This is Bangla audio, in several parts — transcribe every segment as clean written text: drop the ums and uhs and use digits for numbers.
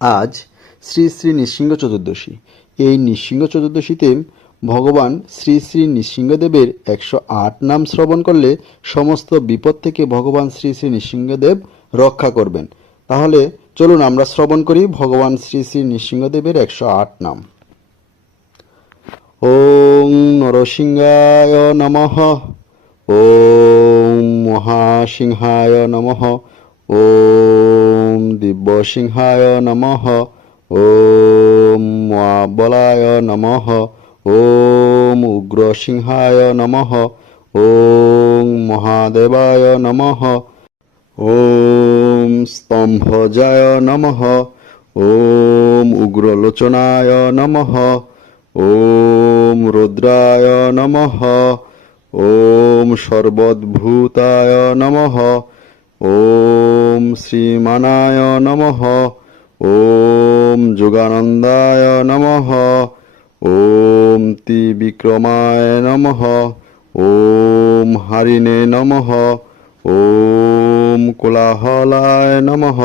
আজ শ্রী শ্রী নৃসিংহ চতুর্দশী। এই নৃসিংহ চতুর্দশীতে ভগবান শ্রী শ্রী নৃসিংহদেবের 108 নাম শ্রবণ করলে সমস্ত বিপদ থেকে ভগবান শ্রী শ্রী নৃসিংহদেব রক্ষা করবেন। তাহলে চলুন আমরা শ্রবণ করি ভগবান শ্রী শ্রী নৃসিংহদেবের 108 নাম। ওং নরসিংহায় নমঃ। ওং মহাসিংহায় নমঃ। ওং দিব্যসিংহায় নমঃ। ওং মহাবলায় নমঃ। ওং উগ্রসিংহায় নমঃ। ওং মহাদেবায় নমঃ। ওং স্তম্ভজায় নমঃ। ওং উগ্রলোচনায় নমঃ। ওং রুদ্রায় নমঃ। ওং সর্বদ্ভূতায় নমঃ। ওং শ্রীমানায় নমঃ। ওং যোগানন্দায় নমঃ। ওং ত্রিবিক্রমায় নমঃ। ওং হরিণে নমঃ। ওং কোলাহলায় নমঃ।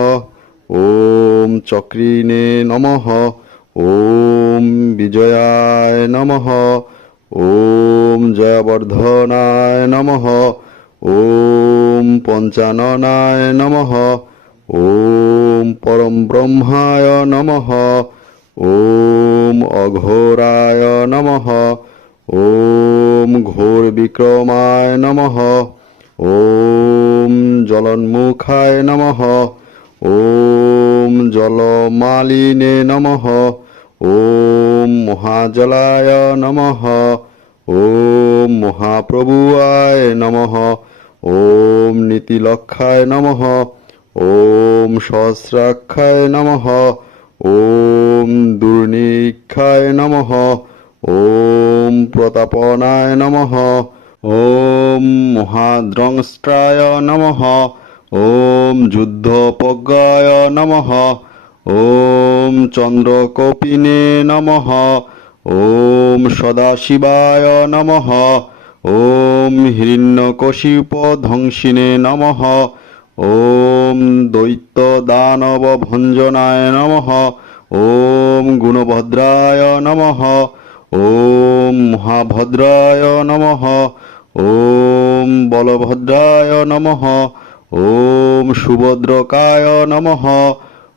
ওং চক্রিণে নমঃ। ওং বিজয়ায় নমঃ। ওং জয়বর্ধনায় নমঃ। ওং পঞ্চাননায় নমঃ। ওং পরম ব্রহ্মায় নমঃ। ওং অঘোরায় নমঃ। ওং ঘোর বিক্রমায় নমঃ। ওং জলন্মুখায় নমঃ। ওং জলমালিনে নমঃ। ওং মহাজলায় নমঃ। ওং মহাপ্রভুয়ায় নমঃ। ওং নীতিলক্ষায় নমঃ। ওং সহস্রাক্ষায় নমঃ। ওং দুর্নিরীক্ষায় নমঃ। ওং প্রতাপনায় নমঃ। ওং মহাদ্রংষ্ট্রায় নমঃ। ওং যুদ্ধোপজ্ঞায় নমঃ। ওং চন্দ্রকৌপিনে নমঃ। ওং সদাশিবায় নমঃ। ওং হিরণ্যকশিপধ্বংসিনে নমঃ। ওং দৈত্যদানবভঞ্জনায় নমঃ। ওং গুণভদ্রায় নমঃ। ওং মহাভদ্রায় নমঃ। ওং বলভদ্রায় নমঃ। ওং সুভদ্রকায় নমঃ।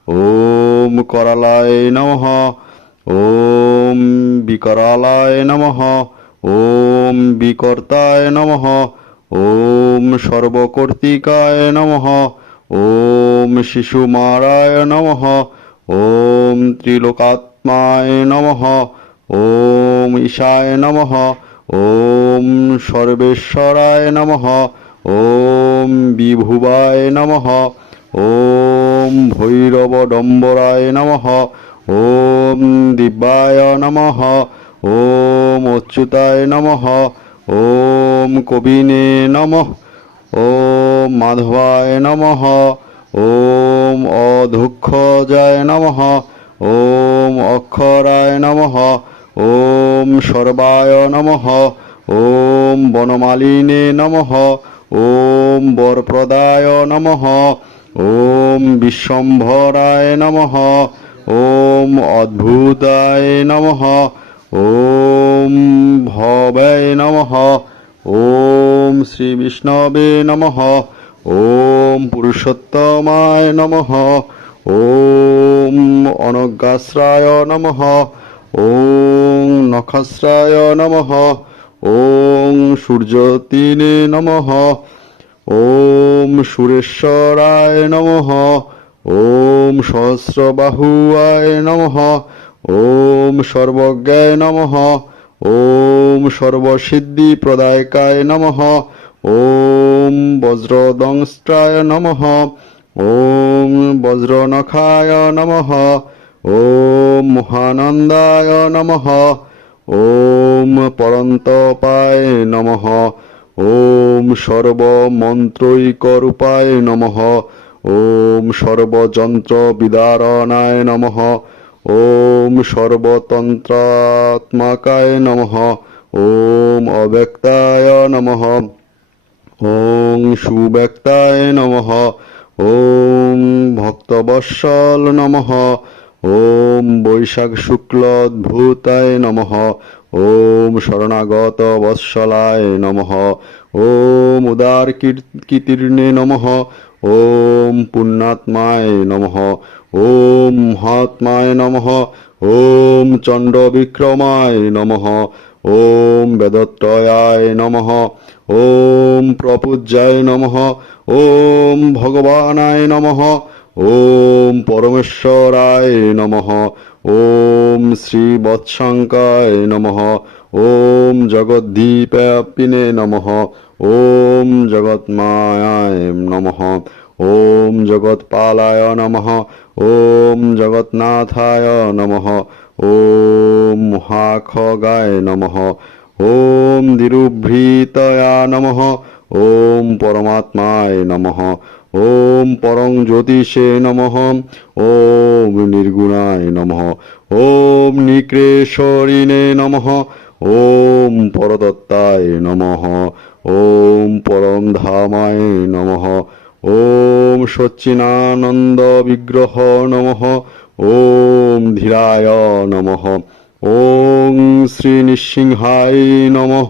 ওং করালায় নমঃ। ওং বিকরালায় নমঃ। ওং বিকর্তায় নমঃ। ওং সর্বকর্তিকায় নমঃ। ওং শিশুমারায় নমঃ। ওং ত্রিলোকাত্মায় নমঃ। ওং ঈশায় নমঃ। ওং সর্বেশ্বরায় নমঃ। ওং বিভুবায় নমঃ। ওং ভৈরবডম্বরায় নমঃ। ওং দিব্যায় নমঃ। ওং অচ্যুতায় নমঃ। ওং কবিনে নমঃ। ওং মাধবায় নমঃ। ওং অধুক্ষজায় নমঃ। ওং অক্ষরায় নমঃ। ওং সর্বায় নমঃ। ওং বনমালিনে নমঃ। ওং বরপ্রদায় নমঃ। ওং বিশ্বম্ভরায় নমঃ। ওং অদ্ভুতায় নমঃ। ওং ভবায় নমঃ। ওং শ্রী বিষ্ণবে নমঃ। ওং পুরুষোত্তমায় নমঃ। ওং অনগাশ্রায় নমঃ। ওং নখশ্রায় নমঃ। ওং সূর্যতিনে নমঃ। ওং সুরেশ্বরায় নমঃ। ওং সহস্রবাহুয়ায় নমঃ। ওং সর্বজ্ঞায় নমঃ। ওং সর্বসিদ্ধিপ্রদায়কায় নমঃ। ওং বজ্রদংষ্ট্রায় নমঃ। ওং বজ্রনখায় নমঃ। ওং মহানন্দায় নমঃ। ওং পরন্তপায় নমঃ। ওং সর্বমন্ত্রৈকরূপায় নমঃ। ওং সর্বযন্ত্রবিদারণায় নমঃ। ওং সর্বতন্ত্রাত্মকায় নমঃ। ওং অব্যক্তায় নমঃ। ওং সুব্যক্তায় নমঃ। ওং ভক্তবৎসল নমঃ। ওম বৈশাখ শুক্লোদ্ভূতায় নমঃ। ওম শরণাগত বৎসলায় নমঃ। ওম উদার কীর্তির্নে নমঃ। ওম পুণ্যাত্মায় নমঃ। ওম মহাত্মায় নমঃ। ওম চণ্ড বিক্রমায় নমঃ। ওম বেদত্রয়ায় নমঃ। ওম প্রপূজ্যায় নমঃ। ওম ভগবানায় নমঃ। ওম পরমেশ্বরায় নমঃ। ওম শ্রীবৎসঙ্কায় নমঃ। ওম জগদ্দীপপিনে নমঃ। ওম জগৎমায়ায় নমঃ। ওম জগৎপালায় নমঃ। ওম জগন্নাথায় নমঃ। ওম মহাখগায় নমঃ। ওম দিরুভৃতয়া নমঃ। ওম পরমাত্মায় নমঃ। ওম পরং জ্যোতিষে নমঃ। ওম নির্গুণায় নমঃ। ওম নিক্রেশ্বরিণে নমঃ। ওম পরদত্তায় নমঃ। ওম পরম ধামায় নমঃ। ওম সচ্চিদানন্দ বিগ্রহ নমঃ। ওম ধীরায় নমঃ। ওম শ্রী নৃসিংহায় নমঃ।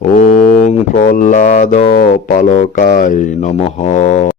ওম প্রহ্লাদ পালকায় নমঃ।